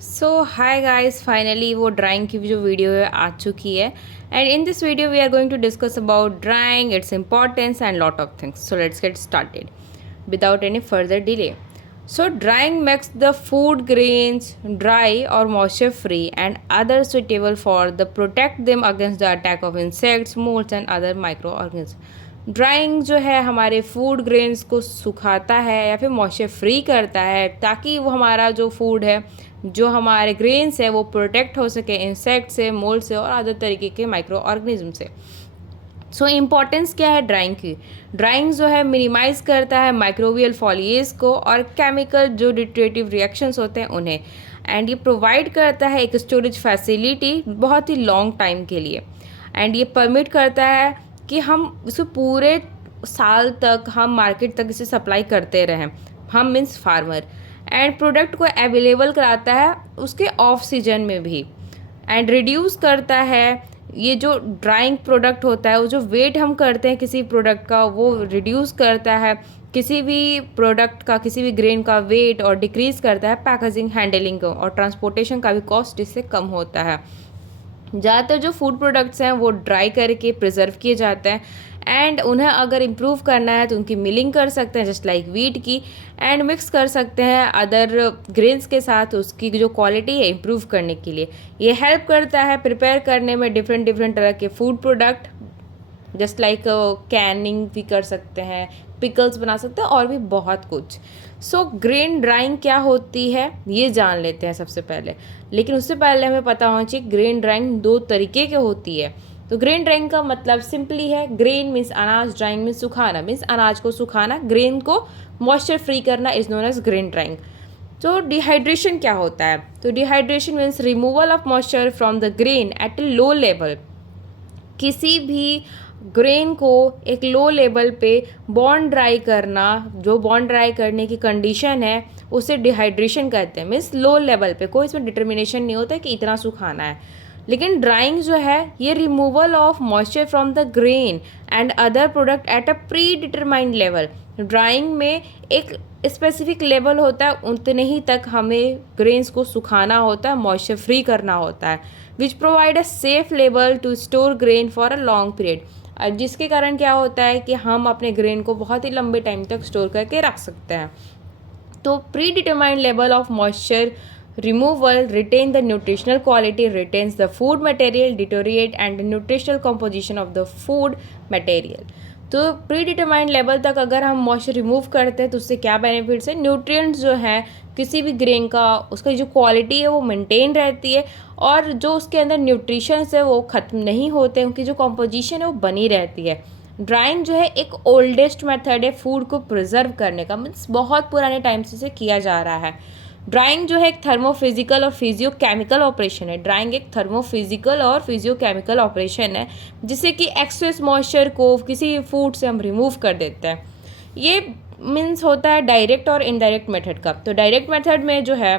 सो hi guys, finally वो drying की जो वीडियो है आ चुकी है। And in this video we are going to discuss about drying, its importance and lot of things. So let's get started without any further delay. So drying makes the food grains dry or moisture free and other suitable for the protect them against the attack of insects, molds and other microorganisms. Drawing जो है हमारे food grains को सुखाता है या फिर moisture free करता है ताकि वो हमारा जो फूड है, जो हमारे ग्रेन्स है, वो प्रोटेक्ट हो सके इंसेक्ट से, मोल्ड से और अदर तरीके के माइक्रो ऑर्गेनिज्म से. सो इम्पॉर्टेंस क्या है ड्राइंग की? ड्राइंग जो है मिनिमाइज़ करता है माइक्रोबियल फॉलिएज को और केमिकल जो डिट्रेटिव रिएक्शंस होते हैं उन्हें. एंड ये प्रोवाइड करता है एक स्टोरेज फैसिलिटी बहुत ही लॉन्ग टाइम के लिए. एंड ये परमिट करता है कि हम इसे पूरे साल तक हम मार्केट तक इसे सप्लाई करते रहें, हम मीन्स फार्मर. एंड प्रोडक्ट को अवेलेबल कराता है उसके ऑफ सीजन में भी. एंड रिड्यूस करता है ये जो ड्राइंग प्रोडक्ट होता है, वो जो वेट हम करते हैं किसी प्रोडक्ट का, वो रिड्यूस करता है किसी भी प्रोडक्ट का, किसी भी ग्रेन का वेट, और डिक्रीज़ करता है पैकेजिंग, हैंडलिंग को, और ट्रांसपोर्टेशन का भी कॉस्ट इससे कम होता है. ज़्यादातर जो फूड प्रोडक्ट्स हैं वो ड्राई करके प्रिजर्व किए जाते हैं. एंड उन्हें अगर इम्प्रूव करना है तो उनकी मिलिंग कर सकते हैं जस्ट लाइक वीट की, एंड मिक्स कर सकते हैं अदर ग्रेन्स के साथ उसकी जो क्वालिटी है इम्प्रूव करने के लिए. ये हेल्प करता है प्रिपेयर करने में डिफरेंट डिफरेंट तरह के food product, just like Canning भी कर सकते हैं, पिकल्स बना सकते हैं और भी बहुत कुछ. सो ग्रेन ड्राइंग क्या होती है ये जान लेते हैं सबसे पहले. लेकिन उससे पहले हमें पता होना चाहिए ग्रेन ड्राइंग दो तरीके की होती है. तो ग्रेन ड्राइंग का मतलब सिंपली है, ग्रेन मीन्स अनाज, ड्राइंग मीन्स सुखाना, मीन्स अनाज को सुखाना, ग्रेन को मॉइस्चर फ्री करना is known as grain drying. तो डिहाइड्रेशन क्या होता है? तो dehydration means removal of moisture from the grain at a low level. किसी भी ग्रेन को एक लो लेवल पे बॉन्ड ड्राई करना, जो बॉन्ड ड्राई करने की कंडीशन है उसे डिहाइड्रेशन कहते हैं. मीन्स लो लेवल पे, कोई इसमें डिटर्मिनेशन नहीं होता कि इतना सुखाना है. लेकिन ड्राइंग जो है ये removal of moisture from the grain and other product at a pre determined level. Drawing में एक स्पेसिफिक लेवल होता है, उतने ही तक हमें ग्रेन्स को सुखाना होता है, मॉइस्चर फ्री करना होता है, which provide a safe level to store grain for a long period. जिसके कारण क्या होता है कि हम अपने ग्रेन को बहुत ही लंबे टाइम तक स्टोर करके रख सकते हैं. तो pre determined level of moisture removal retain the nutritional quality, retains the food material, deteriorate and the nutritional composition of the food material. तो प्री डिटरमाइंड लेवल तक अगर हम मॉइस्चर रिमूव करते हैं तो उससे क्या बेनिफिट्स है? न्यूट्रिएंट्स जो है किसी भी ग्रेन का, उसका जो क्वालिटी है वो मेंटेन रहती है, और जो उसके अंदर न्यूट्रिशंस है वो ख़त्म नहीं होते, उनकी जो कॉम्पोजिशन है वो बनी रहती है. ड्राइंग जो है एक ओल्डेस्ट मेथड है फूड को प्रिजर्व करने का, मीन्स बहुत पुराने टाइम से इसे किया जा रहा है. ड्राइंग जो है एक थर्मोफिजिकल और फिजियोकेमिकल ऑपरेशन है. ड्राइंग एक थर्मोफिजिकल और फिजियोकेमिकल ऑपरेशन है जिससे कि एक्सेस मॉइस्चर को किसी फूड से हम रिमूव कर देते हैं. ये मीन्स होता है डायरेक्ट और इनडायरेक्ट मेथड का. तो डायरेक्ट मेथड में जो है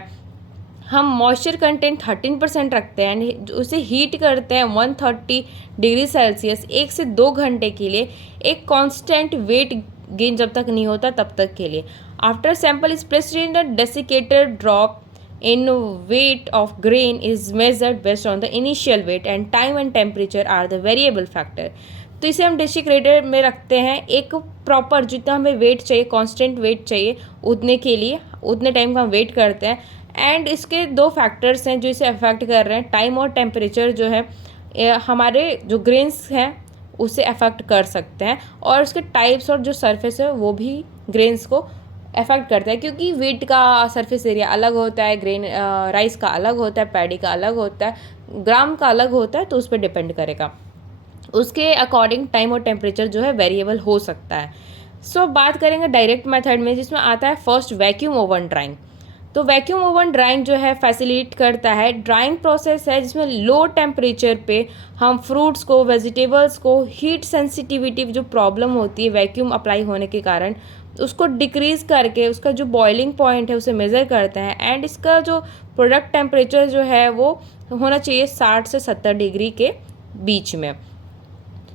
हम मॉइस्चर कंटेंट 13% रखते हैं एंड उसे हीट करते हैं 130 डिग्री सेल्सियस 1 से 2 घंटे के लिए, एक कांस्टेंट वेट गेन जब तक नहीं होता तब तक के लिए. After sample is placed in the desiccator, drop in weight of grain is measured based on the initial weight and time and temperature are the variable factor. तो इसे हम डेसिकेटर में रखते हैं एक प्रॉपर, जितना हमें वेट चाहिए, कांस्टेंट वेट चाहिए, उतने के लिए उतने टाइम का हम वेट करते हैं. एंड इसके दो फैक्टर्स हैं जो इसे अफेक्ट कर रहे हैं. टाइम और टेम्परेचर जो है हमारे जो ग्रेन्स हैं उसे अफेक्ट कर सकते हैं, और उसके टाइप्स और जो सरफेस है वो भी ग्रेन्स को अफेक्ट करता है, क्योंकि वीट का सरफेस एरिया अलग होता है, ग्रेन राइस का अलग होता है, पैडी का अलग होता है, ग्राम का अलग होता है. तो उस पर डिपेंड करेगा, उसके अकॉर्डिंग टाइम और टेम्परेचर जो है वेरिएबल हो सकता है. सो बात करेंगे डायरेक्ट मेथड में, जिसमें आता है फर्स्ट वैक्यूम ओवन ड्राइंग. तो वैक्यूम ओवन ड्राइंग जो है फैसिलिटेट करता है ड्राइंग प्रोसेस है जिसमें लो टेम्परेचर पे हम फ्रूट्स को, वेजिटेबल्स को, हीट सेंसिटिविटी जो प्रॉब्लम होती है वैक्यूम अप्लाई होने के कारण, उसको डिक्रीज़ करके उसका जो बॉइलिंग पॉइंट है उसे मेज़र करते हैं. एंड इसका जो प्रोडक्ट टेम्परेचर जो है वो होना चाहिए 60 से 70 डिग्री के बीच में.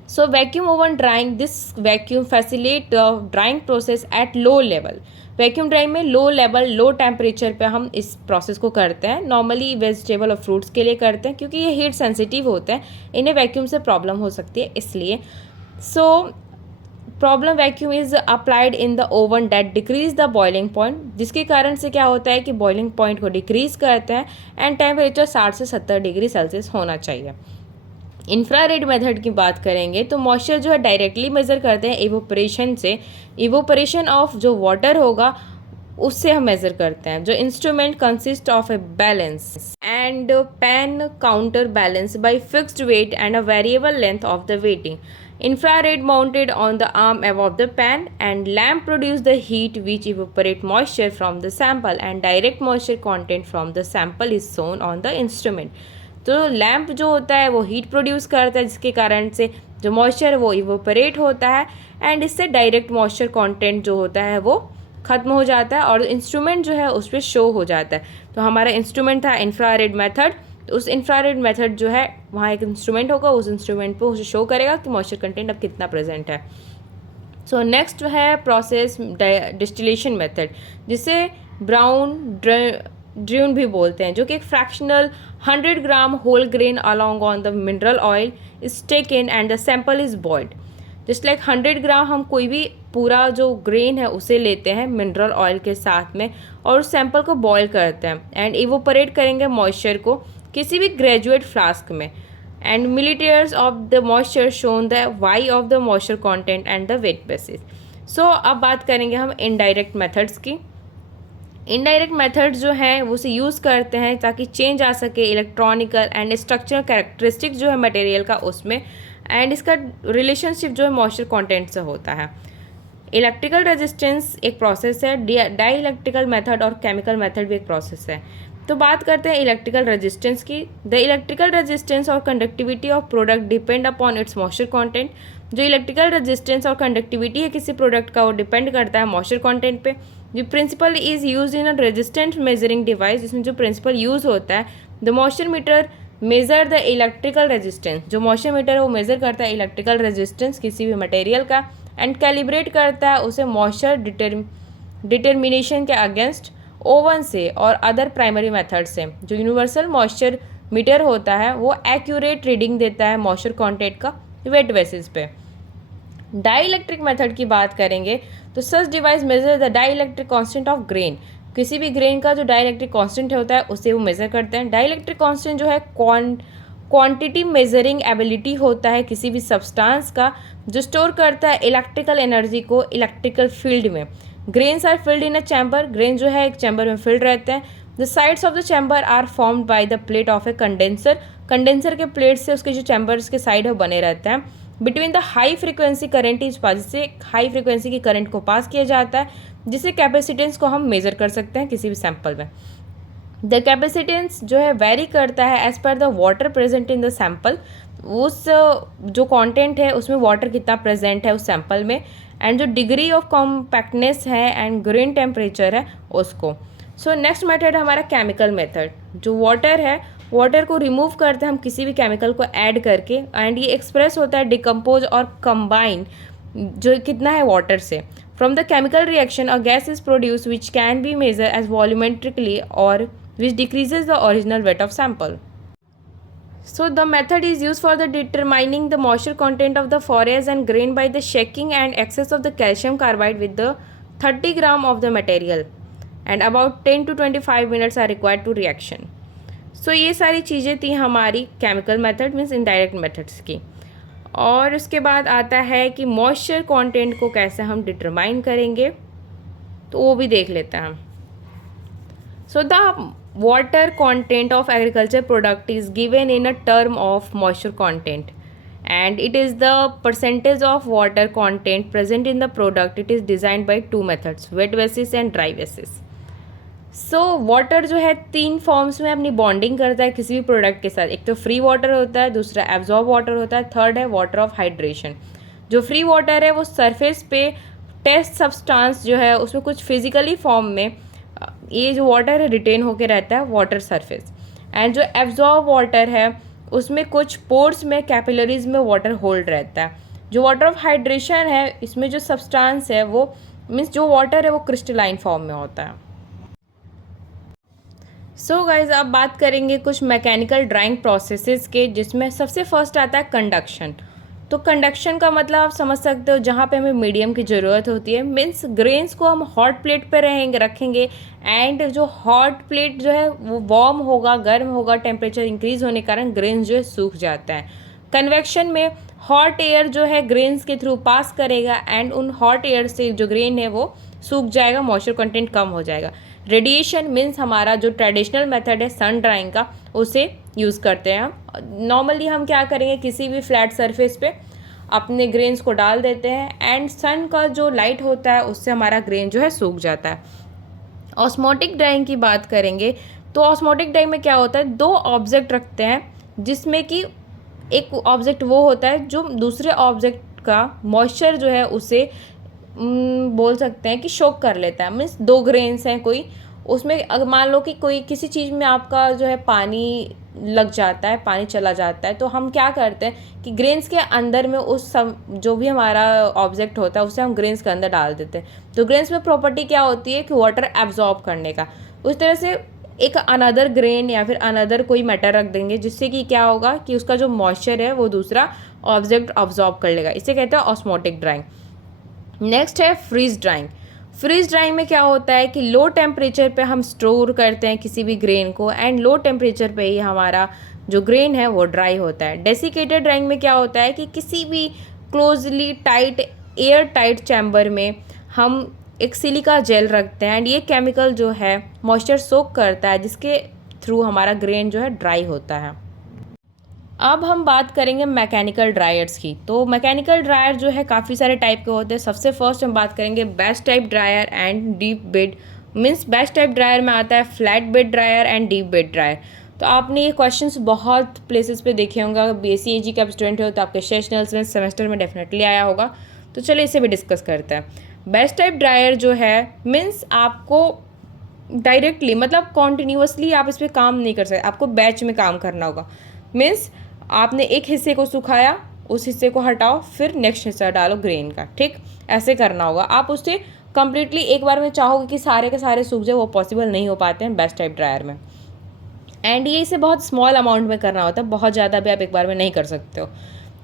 So vacuum oven drying, this vacuum facilitate the drying process at low level. Vacuum drawing में लो लेवल लो टेम्परेचर पे हम इस प्रोसेस को करते हैं। नॉर्मली वेजिटेबल और फ्रूट्स के लिए करते हैं क्योंकि ये हीट सेंसिटिव होते हैं, इन्हें वैक्यूम से प्रॉब्लम हो सकती है इसलिए। So problem vacuum is applied in the oven that decrease the boiling point, जिसके कारण से क्या होता है कि बॉइलिंग पॉइंट को डिक्रीज करते हैं एंड टेम्परेचर 60 से 70 डिग्री सेल्सियस होना चाहिए। इंफ्रारेड मेथड की बात करेंगे तो मॉइस्चर जो है डायरेक्टली मेज़र करते हैं इवोपरेशन से, इवोपरेशन ऑफ जो वाटर होगा उससे हम मेज़र करते हैं। जो instrument consist of a balance and pan counter balance by fixed weight and a variable length of the weighting. Infrared mounted on the arm above the pan and lamp produce the heat which evaporate moisture from the sample and direct moisture content from the sample is shown on the instrument। तो lamp जो होता है वो heat produce करता है जिसके कारण से जो मॉइस्चर है वो इवोपरेट होता है एंड इससे डायरेक्ट मॉइस्चर कंटेंट जो होता है वो ख़त्म हो जाता है और इंस्ट्रूमेंट जो है उस पर शो हो जाता है। तो हमारा इंस्ट्रूमेंट था इंफ्रारेड मेथड, तो उस इंफ्रारेड मेथड जो है वहाँ एक इंस्ट्रूमेंट होगा, उस इंस्ट्रूमेंट पे उसे शो करेगा कि मॉइस्चर कंटेंट अब कितना प्रेजेंट है। सो नेक्स्ट है प्रोसेस डिस्टिलेशन मेथड, जिसे ब्राउन ड्रून भी बोलते हैं, जो कि एक fractional 100 gram whole grain along on the mineral oil is taken and the sample is boiled. Just like 100 gram हम कोई भी पूरा जो ग्रेन है उसे लेते हैं मिनरल ऑयल के साथ में और उस सैंपल को बॉयल करते हैं एंड इवोपरेट करेंगे मॉइस्चर को किसी भी ग्रेजुएट फ्लास्क में and millilitres of the moisture shown the Y of the moisture content and the wet basis. So अब बात करेंगे हम इनडायरेक्ट मेथड्स की। इनडायरेक्ट मेथड जो है वो उसे यूज़ करते हैं ताकि चेंज आ सके इलेक्ट्रॉनिकल एंड स्ट्रक्चरल कैरेक्टरिस्टिक जो है मटेरियल का उसमें एंड इसका रिलेशनशिप जो है मॉइस्चर कंटेंट से होता है। इलेक्ट्रिकल रेजिस्टेंस एक प्रोसेस है, डाई इलेक्ट्रिकल मेथड और केमिकल मेथड भी एक प्रोसेस है। तो बात करते हैं इलेक्ट्रिकल रेजिस्टेंस की। द इलेक्ट्रिकल रेजिस्टेंस और conductivity of product depend upon its moisture content. जो इलेक्ट्रिकल रेजिस्टेंस और कंडक्टिविटी है किसी प्रोडक्ट का वो डिपेंड करता है मॉइस्चर कंटेंट पे। जो principle is use in a resistant measuring device, इसमें जो प्रिंसिपल यूज होता है the moisture meter measure the electrical resistance. जो मॉइस्चर मीटर है वो मेजर करता है इलेक्ट्रिकल रेजिस्टेंस किसी भी मटेरियल का एंड कैलिब्रेट करता है उसे मॉइस्चर डिटर्मिनेशन के अगेंस्ट ओवन से और अदर प्राइमरी मेथड से। जो यूनिवर्सल मॉइस्चर मीटर होता है वो एक्यूरेट रीडिंग देता है मॉइस्चर कंटेंट का वेट बेसिस पे। डाई इलेक्ट्रिक मेथड की बात करेंगे तो such device measure the dielectric constant of grain. किसी भी ग्रेन का जो डाई इलेक्ट्रिक कॉन्स्टेंट होता है उसे वो मेजर करते हैं। डाई इलेक्ट्रिक कॉन्स्टेंट जो है क्वांटिटी मेजरिंग एबिलिटी होता है किसी भी सब्सटेंस का जो स्टोर करता है इलेक्ट्रिकल एनर्जी को इलेक्ट्रिकल फील्ड में। Grains are filled in a chamber, grain जो है एक चैम्बर में फिल्ड रहते हैं। The sides of the chamber are formed by the plate of a condenser, condenser के प्लेट से उसके जो चैम्बर्स के साइड है बने रहते हैं। Between the high frequency current is pass, जिससे हाई फ्रीक्वेंसी की करंट को पास किया जाता है जिससे कैपेसिटेंस को हम मेजर कर सकते हैं किसी भी सैंपल में। द कैपेसिटेंस जो है वेरी करता है as per the water present in the sample, उस जो कंटेंट है उसमें वाटर कितना प्रेजेंट है उस सैंपल में एंड जो डिग्री ऑफ कॉम्पैक्टनेस है एंड ग्रेन टेम्परेचर है उसको। सो नेक्स्ट मेथड हमारा केमिकल मेथड। जो वाटर है वाटर को रिमूव करते हैं हम किसी भी केमिकल को ऐड करके एंड ये एक्सप्रेस होता है डिकम्पोज और कंबाइन जो कितना है वाटर से। From the chemical reaction a gas is produce which can be measure as volumetrically और which decreases the original weight of sample. So the method is used for the determining the moisture content of the forage and grain by the shaking and excess of the calcium carbide with the 30 gram of the material and about 10 to 25 minutes are required to reaction. So ये सारी चीज़ें थी हमारी chemical method means indirect methods की। और उसके बाद आता है कि moisture content को कैसे हम determine करेंगे, तो वो भी देख लेते हैं हम। So the water content of agriculture product is given in a term of moisture content and it is the percentage of water content present in the product. It is designed by two methods, wet basis and dry basis. So water जो है तीन forms में अपनी bonding करता है किसी भी product के साथ। एक तो फ्री वाटर होता है, दूसरा एब्जॉर्ब वाटर होता है, थर्ड है वाटर ऑफ हाइड्रेशन। जो फ्री वाटर है वो सरफेस पे टेस्ट सब्सटेंस जो है उसमें कुछ फिजिकली फॉर्म में ये जो वाटर है रिटेन होके रहता है वाटर सरफेस एंड जो एब्जॉर्ब वाटर है उसमें कुछ पोर्स में कैपिलरीज में वाटर होल्ड रहता है। जो वाटर ऑफ हाइड्रेशन है इसमें जो सब्सटेंस है वो मीन्स जो वाटर है वो क्रिस्टलाइन फॉर्म में होता है। सो गाइज अब बात करेंगे कुछ मैकेनिकल ड्राइंग प्रोसेसेस के, जिसमें सबसे फर्स्ट आता है कंडक्शन। तो कंडक्शन का मतलब आप समझ सकते हो, जहाँ पे हमें मीडियम की ज़रूरत होती है। मीन्स ग्रेन्स को हम हॉट प्लेट पे रखेंगे एंड जो हॉट प्लेट जो है वो वार्म होगा, गर्म होगा, टेम्परेचर इंक्रीज होने के कारण ग्रेन्स जो है सूख जाता है। कन्वेक्शन में हॉट एयर जो है ग्रेन्स के थ्रू पास करेगा एंड उन हॉट एयर से जो ग्रेन है वो सूख जाएगा, मॉइस्चर कंटेंट कम हो जाएगा। रेडिएशन मीन्स हमारा जो ट्रेडिशनल मेथड है सन ड्राइंग का, उसे यूज़ करते हैं हम। नॉर्मली हम क्या करेंगे, किसी भी फ्लैट सरफेस पे अपने ग्रेन्स को डाल देते हैं एंड सन का जो लाइट होता है उससे हमारा ग्रेन जो है सूख जाता है। ऑस्मोटिक ड्राइंग की बात करेंगे तो ऑस्मोटिक ड्राइंग में क्या होता है, दो ऑब्जेक्ट रखते हैं जिसमें कि एक ऑब्जेक्ट वो होता है जो दूसरे ऑब्जेक्ट का मॉइस्चर जो है उसे बोल सकते हैं कि शोक कर लेता है। मीन्स दो ग्रेन्स हैं कोई, उसमें अगर मान लो कि कोई किसी चीज़ में आपका जो है पानी लग जाता है, पानी चला जाता है, तो हम क्या करते हैं कि ग्रेन्स के अंदर में जो भी हमारा ऑब्जेक्ट होता है उसे हम ग्रेन्स के अंदर डाल देते हैं। तो ग्रेन्स में प्रॉपर्टी क्या होती है कि वाटर एब्जॉर्ब करने का। उस तरह से एक अनदर ग्रेन या फिर अनदर कोई मैटर रख देंगे जिससे कि क्या होगा कि उसका जो मॉइस्चर है वो दूसरा ऑब्जेक्ट ऑब्जॉर्ब कर लेगा। इसे कहते हैं ऑस्मोटिक ड्राइंग। नेक्स्ट है फ्रीज ड्राइंग। फ्रीज ड्राइंग में क्या होता है कि लो टेम्परेचर पे हम स्टोर करते हैं किसी भी ग्रेन को एंड लो टेम्परेचर पे ही हमारा जो ग्रेन है वो ड्राई होता है। डेसिकेटेड ड्राइंग में क्या होता है कि किसी भी closely tight air tight chamber में हम एक सिलिका जेल रखते हैं एंड ये केमिकल जो है मॉइस्चर सोक करता है, जिसके थ्रू हमारा ग्रेन जो है ड्राई होता है। अब हम बात करेंगे मैकेनिकल ड्रायर्स की। तो मैकेनिकल ड्रायर जो है काफ़ी सारे टाइप के होते हैं। सबसे फर्स्ट हम बात करेंगे best type dryer and deep bed. Means best type dryer में आता है flat bed dryer and deep bed dryer. तो आपने ये क्वेश्चंस बहुत प्लेसेस पे देखे होंगे। अगर BSc का स्टूडेंट हो तो आपके सेशनल्स में सेमेस्टर में डेफिनेटली आया होगा। तो चलिए इसे भी डिस्कस करते हैं। बेस्ट टाइप ड्रायर जो है मीन्स आपको डायरेक्टली मतलब कॉन्टिन्यूसली आप इस पर काम नहीं कर सकते, आपको बैच में काम करना होगा। मीन्स आपने एक हिस्से को सुखाया, उस हिस्से को हटाओ, फिर नेक्स्ट हिस्सा डालो ग्रेन का, ठीक ऐसे करना होगा। आप उससे कम्प्लीटली एक बार में चाहोगे कि सारे के सारे सूख जाए, वो पॉसिबल नहीं हो पाते हैं बेस्ट टाइप ड्रायर में। एंड ये इसे बहुत स्मॉल अमाउंट में करना होता है, बहुत ज़्यादा भी आप एक बार में नहीं कर सकते हो।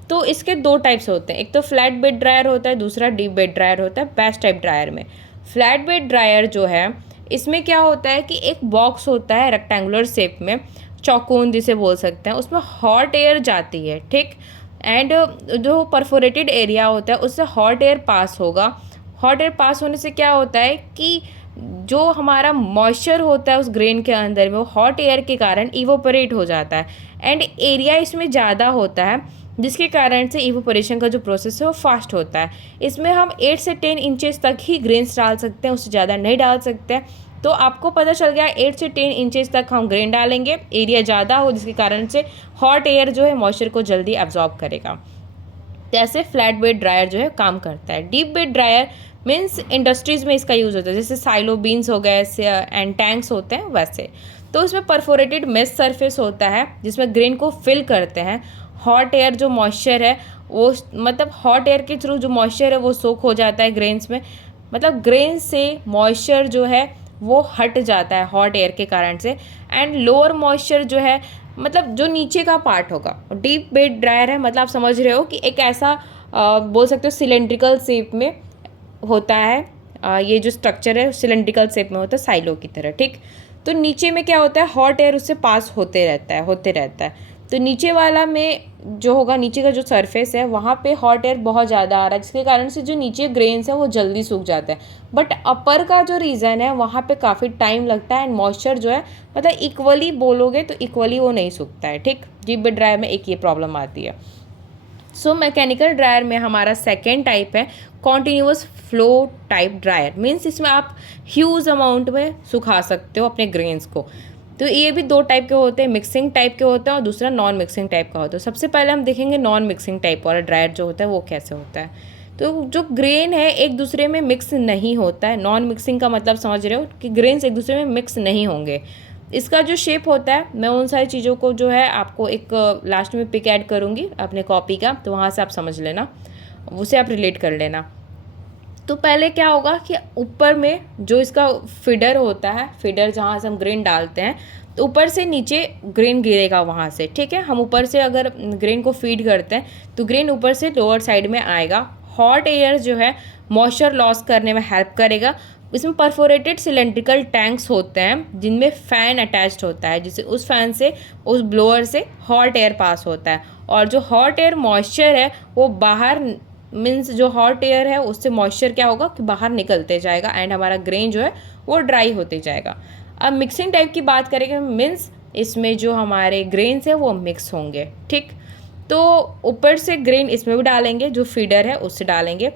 तो इसके दो टाइप्स होते हैं, एक तो फ्लैट बेड ड्रायर होता है, दूसरा डीप बेड ड्रायर होता है। बेस्ट टाइप ड्रायर में फ्लैट बेड ड्रायर जो है इसमें क्या होता है कि एक बॉक्स होता है रेक्टेंगुलर शेप में, चौकोन जिसे बोल सकते हैं, उसमें हॉट एयर जाती है, ठीक। एंड जो परफोरेटेड एरिया होता है उससे हॉट एयर पास होगा। हॉट एयर पास होने से क्या होता है कि जो हमारा मॉइस्चर होता है उस ग्रेन के अंदर में वो हॉट एयर के कारण इवोपरेट हो जाता है एंड एरिया इसमें ज़्यादा होता है, जिसके कारण से इवोपरेशन का जो प्रोसेस है वो फास्ट होता है। इसमें हम 8 से 10 इंचेस तक ही ग्रेन्स डाल सकते हैं, उससे ज़्यादा नहीं डाल सकते हैं। तो आपको पता चल गया 8 से 10 इंचेस तक हम ग्रेन डालेंगे, एरिया ज़्यादा हो जिसके कारण से हॉट एयर जो है मॉइस्चर को जल्दी एब्जॉर्ब करेगा। जैसे फ्लैट बेड ड्रायर जो है काम करता है। Deep bed dryer means industries में इसका यूज़ होता है, जैसे साइलो बीन्स हो गए एंड टैंक्स होते हैं वैसे। तो इसमें परफोरेटेड मेश सरफेस होता है जिसमें ग्रेन को फिल करते हैं। हॉट एयर जो मॉइस्चर है वो मतलब हॉट एयर के थ्रू जो मॉइस्चर है वो सोक हो जाता है ग्रेन्स में, मतलब ग्रेन से मॉइस्चर जो है वो हट जाता है हॉट एयर के कारण से। एंड लोअर मॉइस्चर जो है मतलब जो नीचे का पार्ट होगा, डीप बेड ड्रायर है मतलब आप समझ रहे हो कि एक ऐसा बोल सकते हो सिलेंड्रिकल शेप में होता है। ये जो स्ट्रक्चर है सिलेंड्रिकल शेप में होता है साइलो की तरह, ठीक। तो नीचे में क्या होता है, हॉट एयर उससे पास होते रहता है। तो नीचे वाला में जो होगा, नीचे का जो सरफेस है वहाँ पे हॉट एयर बहुत ज़्यादा आ रहा है, जिसके कारण से जो नीचे ग्रेन्स है वो जल्दी सूख जाते हैं। बट अपर का जो रीज़न है वहाँ पे काफ़ी टाइम लगता है एंड मॉइस्चर जो है मतलब इक्वली बोलोगे तो इक्वली वो नहीं सूखता है, ठीक। डीप बेड ड्रायर में एक ये प्रॉब्लम आती है। सो मैकेनिकल ड्रायर में हमारा सेकेंड टाइप है continuous flow type dryer. Means इसमें आप ह्यूज अमाउंट में सुखा सकते हो अपने ग्रेन्स को। तो ये भी दो टाइप के होते हैं, मिक्सिंग टाइप के होते हैं और दूसरा नॉन मिक्सिंग टाइप का होता है। सबसे पहले हम देखेंगे नॉन मिक्सिंग टाइप वाला ड्रायर जो होता है वो कैसे होता है। तो जो ग्रेन है एक दूसरे में मिक्स नहीं होता है। नॉन मिक्सिंग का मतलब समझ रहे हो कि ग्रेन्स एक दूसरे में मिक्स नहीं होंगे। इसका जो शेप होता है, मैं उन सारी चीज़ों को जो है आपको एक लास्ट में पिक ऐड करूँगी अपने कॉपी का, तो वहाँ से आप समझ लेना, उसे आप रिलेट कर लेना। तो पहले क्या होगा कि ऊपर में जो इसका फीडर होता है, फीडर जहाँ से हम ग्रेन डालते हैं, तो ऊपर से नीचे ग्रेन गिरेगा वहाँ से, ठीक है। हम ऊपर से अगर ग्रेन को फीड करते हैं तो ग्रेन ऊपर से लोअर साइड में आएगा। हॉट एयर जो है मॉइस्चर लॉस करने में हेल्प करेगा। इसमें परफोरेटेड सिलेंड्रिकल टैंक्स होते हैं जिनमें फ़ैन अटैच्ड होता है, जिससे उस फैन से, उस ब्लोअर से हॉट एयर पास होता है। और जो हॉट एयर मॉइस्चर है वो बाहर, मीन्स जो हॉट एयर है उससे मॉइस्चर क्या होगा कि बाहर निकलते जाएगा एंड हमारा ग्रेन जो है वो ड्राई होते जाएगा। अब मिक्सिंग टाइप की बात करेंगे, मीन्स इसमें जो हमारे ग्रेन्स है वो मिक्स होंगे, ठीक। तो ऊपर से ग्रेन इसमें भी डालेंगे, जो फीडर है उससे डालेंगे,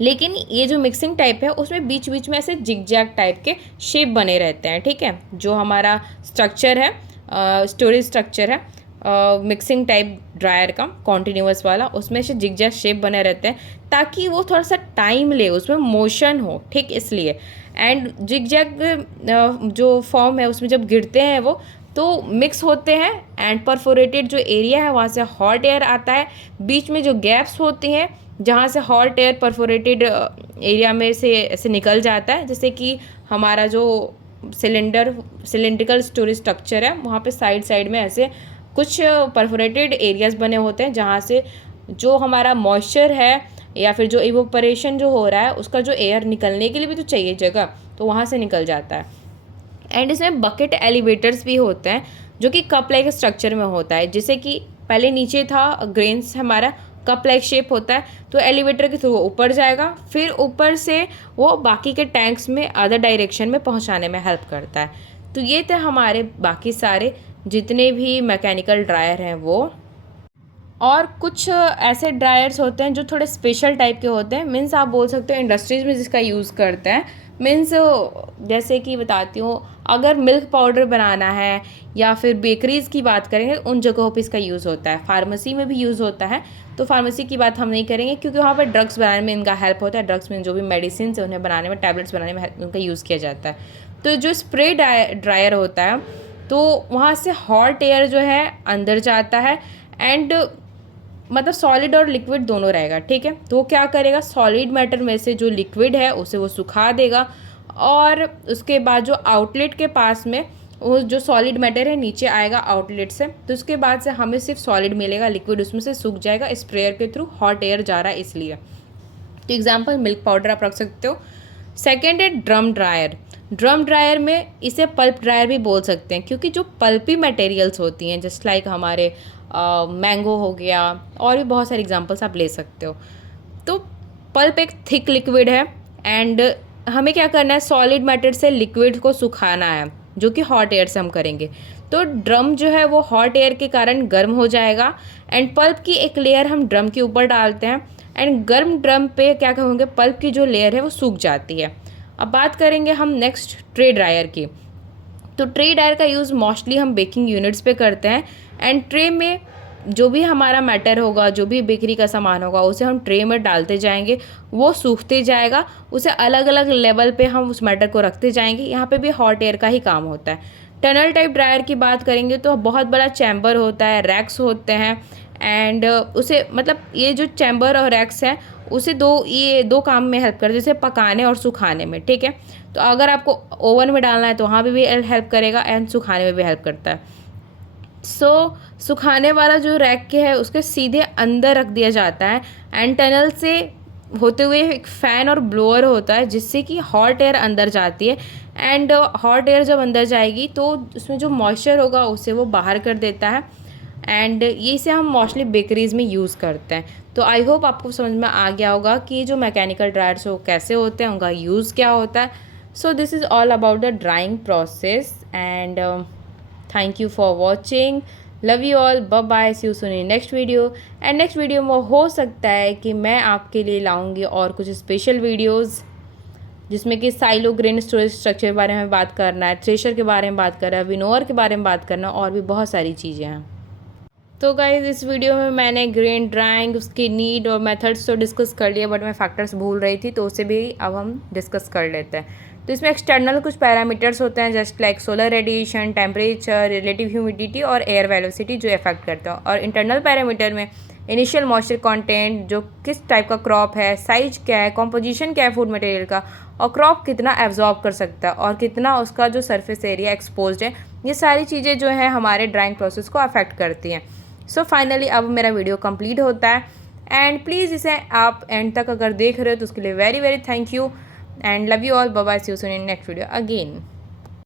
लेकिन ये जो मिक्सिंग टाइप है उसमें बीच बीच में ऐसे जिगजैग टाइप के शेप बने रहते हैं, ठीक है। जो हमारा स्ट्रक्चर है, स्टोरेज स्ट्रक्चर है मिक्सिंग टाइप ड्रायर का कॉन्टिन्यूअस वाला, उसमें से जिगजैग शेप बने रहते हैं ताकि वो थोड़ा सा टाइम ले, उसमें मोशन हो, ठीक, इसलिए। एंड जिगजैग जो फॉर्म है उसमें जब गिरते हैं वो तो मिक्स होते हैं एंड परफोरेटेड जो एरिया है वहाँ से हॉट एयर आता है। बीच में जो गैप्स होती हैं जहाँ से हॉट एयर परफोरेटेड एरिया में से ऐसे निकल जाता है, जैसे कि हमारा जो सिलेंड्रिकल स्टोरेज स्ट्रक्चर है वहाँ पे साइड साइड में ऐसे कुछ परफोरेटेड एरियाज बने होते हैं जहाँ से जो हमारा मॉइस्चर है या फिर जो इवोपरेशन जो हो रहा है उसका जो एयर निकलने के लिए भी तो चाहिए जगह, तो वहाँ से निकल जाता है। एंड इसमें बकेट एलिवेटर्स भी होते हैं जो कि कप लाइक स्ट्रक्चर में होता है, जैसे कि पहले नीचे था ग्रेन्स हमारा कप लाइक शेप होता है, तो एलिवेटर के थ्रू वो ऊपर जाएगा, फिर ऊपर से वो बाकी के टैंक्स में अदर डायरेक्शन में पहुंचाने में हेल्प करता है। तो ये थे हमारे बाकी सारे जितने भी मैकेनिकल ड्रायर हैं वो। और कुछ ऐसे ड्रायर्स होते हैं जो थोड़े स्पेशल टाइप के होते हैं, मीन्स आप बोल सकते हो इंडस्ट्रीज़ में जिसका यूज़ करते हैं। मीन्स जैसे कि बताती हूँ, अगर मिल्क पाउडर बनाना है या फिर बेकरीज़ की बात करेंगे उन जगहों पे इसका यूज़ होता है। फार्मेसी में भी यूज़ होता है, तो फार्मेसी की बात हम नहीं करेंगे क्योंकि वहाँ पर ड्रग्स बनाने में इनका हेल्प होता है। ड्रग्स में जो भी मेडिसिन है उन्हें बनाने में, टैबलेट्स बनाने में उनका यूज़ किया जाता है। तो जो स्प्रे ड्रायर होता है तो वहाँ से हॉट एयर जो है अंदर जाता है एंड मतलब सॉलिड और लिक्विड दोनों रहेगा, ठीक है। तो वो क्या करेगा, सॉलिड मैटर में से जो लिक्विड है उसे वो सुखा देगा और उसके बाद जो आउटलेट के पास में वो जो सॉलिड मैटर है नीचे आएगा आउटलेट से, तो उसके बाद से हमें सिर्फ सॉलिड मिलेगा, लिक्विड उसमें से सूख जाएगा स्प्रेयर के थ्रू, हॉट एयर जा रहा है इसलिए। तो एग्जाम्पल मिल्क पाउडर आप रख सकते हो। सेकेंड है ड्रम ड्रायर। ड्रम ड्रायर में इसे पल्प ड्रायर भी बोल सकते हैं क्योंकि जो पल्पी मटेरियल्स होती हैं जस्ट लाइक हमारे मैंगो हो गया और भी बहुत सारे एग्जांपल्स आप ले सकते हो। तो पल्प एक थिक लिक्विड है एंड हमें क्या करना है, सॉलिड मैटर से लिक्विड को सुखाना है जो कि हॉट एयर से हम करेंगे। तो ड्रम जो है वो हॉट एयर के कारण गर्म हो जाएगा एंड पल्प की एक लेयर हम ड्रम के ऊपर डालते हैं एंड गर्म ड्रम पे क्या कहोगे, पल्प की जो लेयर है वो सूख जाती है। अब बात करेंगे हम नेक्स्ट ट्रे ड्रायर की। तो ट्रे ड्रायर का यूज़ मोस्टली हम बेकिंग यूनिट्स पे करते हैं एंड ट्रे में जो भी हमारा मैटर होगा, जो भी बेकरी का सामान होगा उसे हम ट्रे में डालते जाएंगे, वो सूखते जाएगा, उसे अलग अलग लेवल पे हम उस मैटर को रखते जाएंगे। यहाँ पे भी हॉट एयर का ही काम होता है। टनल टाइप ड्रायर की बात करेंगे तो बहुत बड़ा चैम्बर होता है, रैक्स होते हैं एंड उसे मतलब ये जो चैम्बर और रैक्स हैं उसे ये दो काम में हेल्प करते हैं, जैसे पकाने और सुखाने में, ठीक है। तो अगर आपको ओवन में डालना है तो वहाँ भी हेल्प करेगा एंड सुखाने में भी हेल्प करता है। सुखाने वाला जो रैक के है उसके सीधे अंदर रख दिया जाता है एंड टनल से होते हुए एक फ़ैन और ब्लोअर होता है जिससे कि हॉट एयर अंदर जाती है एंड हॉट एयर जब अंदर जाएगी तो उसमें जो मॉइस्चर होगा उसे वो बाहर कर देता है एंड ये इसे हम मोस्टली बेकरीज़ में यूज़ करते हैं। तो आई होप आपको समझ में आ गया होगा कि जो मैकेनिकल ड्रायर्स वो कैसे होते हैं, उनका यूज़ क्या होता है। So this is all about the drying process and thank you for watching, love you all, bye bye, see you soon in next video. And next video में हो सकता है कि मैं आपके लिए लाऊंगी और कुछ स्पेशल वीडियोज़ जिसमें कि साइलो ग्रेन स्टोरेज स्ट्रक्चर के बारे में बात करना है, थ्रेशर के बारे में बात करना है, विनोअर के बारे में बात करना है और भी बहुत सारी चीज़ें हैं। तो गाइज इस वीडियो में मैंने ग्रेन ड्राइंग, उसकी नीड और मेथड्स तो डिस्कस कर लिया, बट मैं फैक्टर्स भूल रही थी तो उसे भी अब हम डिस्कस कर लेते हैं। तो इसमें एक्सटर्नल कुछ पैरामीटर्स होते हैं just like solar radiation, temperature, relative humidity और एयर वेलोसिटी जो इफेक्ट करते हैं। और इंटरनल पैरामीटर में इनिशियल मॉइस्चर कंटेंट, जो किस टाइप का क्रॉप है, साइज क्या है, कॉम्पोजिशन क्या है फूड मटेरियल का, और क्रॉप कितना एब्जॉर्ब कर सकता है और कितना उसका जो सरफेस एरिया एक्सपोज्ड है, ये सारी चीज़ें जो हैं हमारे ड्राइंग प्रोसेस को अफेक्ट करती हैं। सो फाइनली अब मेरा वीडियो कंप्लीट होता है एंड प्लीज़ इसे आप एंड तक अगर देख रहे हो तो उसके लिए very very thank you and love you all. Bye bye, see you soon in next video again.